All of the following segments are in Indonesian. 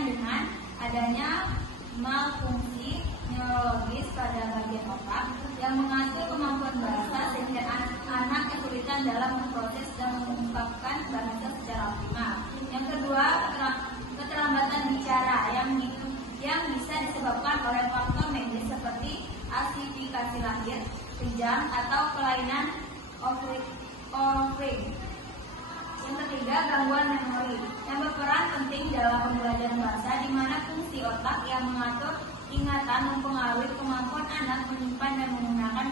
Kemudian dengan adanya malfungsi neurologis pada bagian otak yang mengatur kemampuan bahasa sehingga anak kesulitan dalam memproses dan mengungkapkan bahasa secara optimal. Yang kedua, keterlambatan bicara yang bisa disebabkan oleh faktor medis seperti asifikasi lahir, kejang, atau kelainan Orfring. Yang ketiga, gangguan memori yang berperan penting dalam pembelajaran bahasa, di mana fungsi otak yang mengatur ingatan mempengaruhi kemampuan anak menyimpan dan menggunakan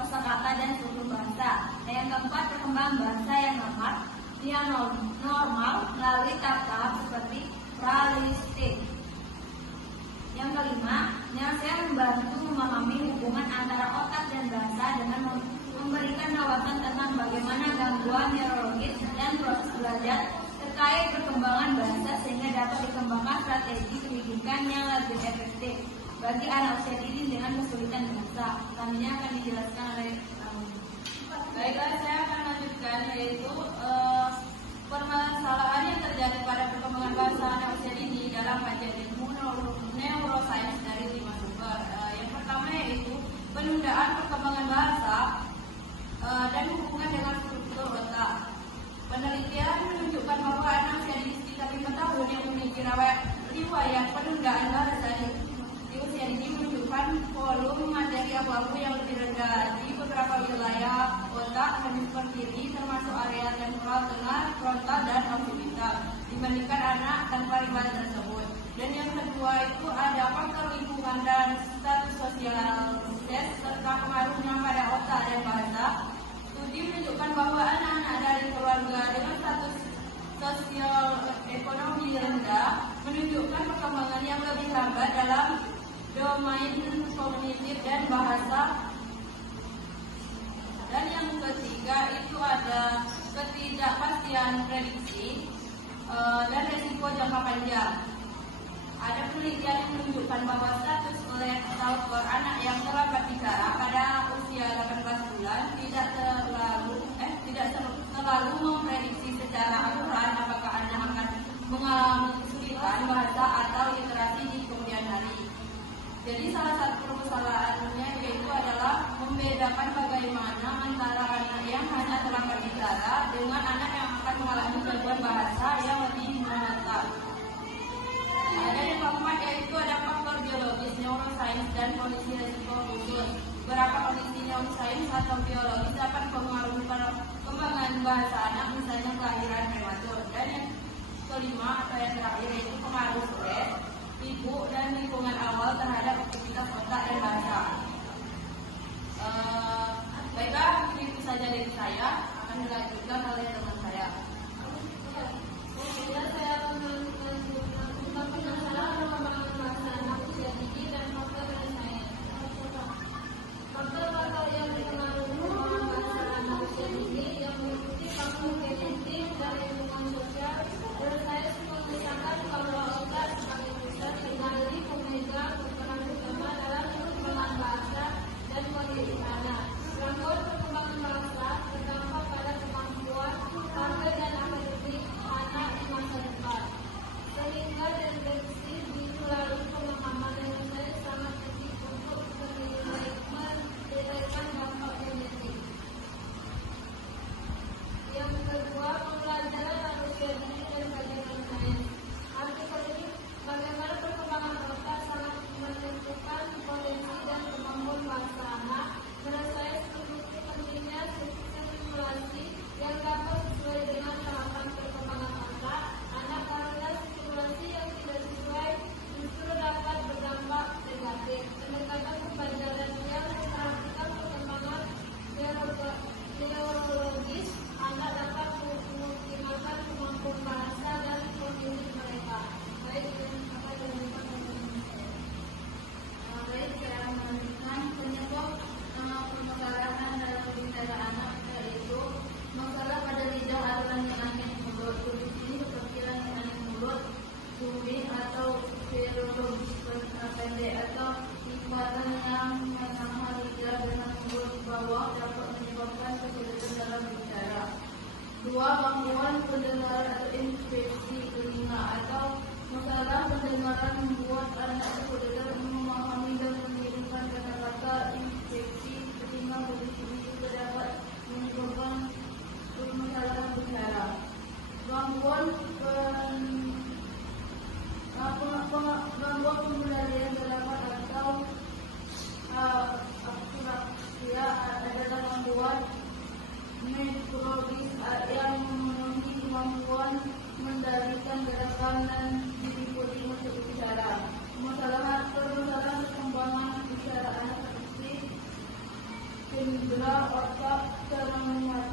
kosakata dan struktur bahasa. Dan yang keempat, perkembangan bahasa yang normal melalui tahap-tahap seperti pralistik. Yang kelima, saya membantu memahami hubungan antara otak dan bahasa dengan memberikan wawasan tentang bagaimana gangguan neurologis dan proses belajar terkait perkembangan bahasa sehingga dapat dikembangkan strategi pendidikan yang lebih efektif bagi anak usia dini dengan kesulitan bahasa. Selanjutnya akan dijelaskan oleh Baiklah, saya akan lanjutkan yaitu permasalahan yang terjadi pada perkembangan bahasa anak usia dini dalam kajian ilmu neuroscience dari 5 sumber. Yang pertama yaitu penundaan perkembangan bahasa dan hubungan dengan struktur otak. Penelitian menunjukkan bahwa anak usia dini sekitar 5 tahun yang memiliki riwayat penundaan bahasa di usia dini menunjukkan volume materi abu-abu yang lebih rendah di beberapa wilayah otak hemisfer kiri, termasuk area temporal tengah, frontal, dan occipital dibandingkan anak tanpa riwayat tersebut. Dan yang kedua itu ada faktor lingkungan dan status sosial serta pengaruhnya pada otak dan bahasa. Studi menunjukkan bahwa anak-anak dari keluarga dengan status sosial ekonomi rendah menunjukkan perkembangan yang lebih lambat dalam domain kognitif dan bahasa. Dan yang ketiga itu ada ketidakpastian prediksi dan resiko jangka panjang. Ada penelitian yang menunjukkan bahwa status lektor anak yang terlambat bicara pada usia 18 bulan tidak terlalu memprediksi secara akurat apakah anak akan mengalami kesulitan bahasa atau literasi di kemudian hari. Jadi salah satu permasalahannya yaitu adalah membedakan bagaimana antara anak yang hanya terlambat bicara dengan anak yang akan mengalami gangguan bahasa yang lebih menetap. Dan yang keempat yaitu ada faktor biologis, neuroscience, dan kondisi resiko khusus. Beberapa kondisi neuroscience atau biologis dapat mempengaruhi perkembangan bahasa anak, misalnya kelahiran prematur. Dan yang kelima atau yang terakhir yaitu pengaruh stres, ibu, dan lingkungan awal terhadap aktivitas otak dan bahasa. Baiklah, itu saja dari saya. Akan dilanjutkan oleh teman saya. Saya masalah perkembangan bahasa anak usia dini dan faktor neuroscience. Faktor-faktor yang mempengaruhi perkembangan bahasa anak usia dini yang meliputi faktor genetik dan lingkungan sosial. Neuroscience mengisahkan bahwa otak sebagai pusat kendali pemegang berperan utama dalam perkembangan bahasa dan kognitif anak. Gangguan perkembangan bahasa berdampak pada kemampuan tampil dan akademik anak di masa depan. Sehingga tendensi melalui pemahaman yang sangat penting untuk mendeteksi dampak genetik. Yang kedua, pembelajaran manusia dini dan kajian sains. Artikel ini bagaimana perkembangan otak sangat menentukan potensi dan kemampuan bahasa anak. Menurut saya terbukti pentingnya simulasi yang dapat sesuai dengan tahapan perkembangan otak anak, karena simulasi yang tidak sesuai justru dapat berdampak negatif. Pendekatan pembelajaran yang memperhatikan perkembangan neurologis anak dapat mengoptimalkan kemampuan bahasa dan kognitif mereka. Baik, saya melanjutkan penyebab permasalahan dalam bicara anak, yaitu masalah pada lidah atau langit-langit mulut. Kondisi ini seperti langit-langit mulut, cumi atau filologis pendek atau lipatan yang menambah lidah dengan mulut bawah dapat menyebabkan kesulitan dalam bicara. Dua, gangguan pendengaran atau infeksi telinga atau masalah pendengaran diikuti untuk bicara. Permasalahan perkembangan bicara anak seperti cedera otak, cara memahami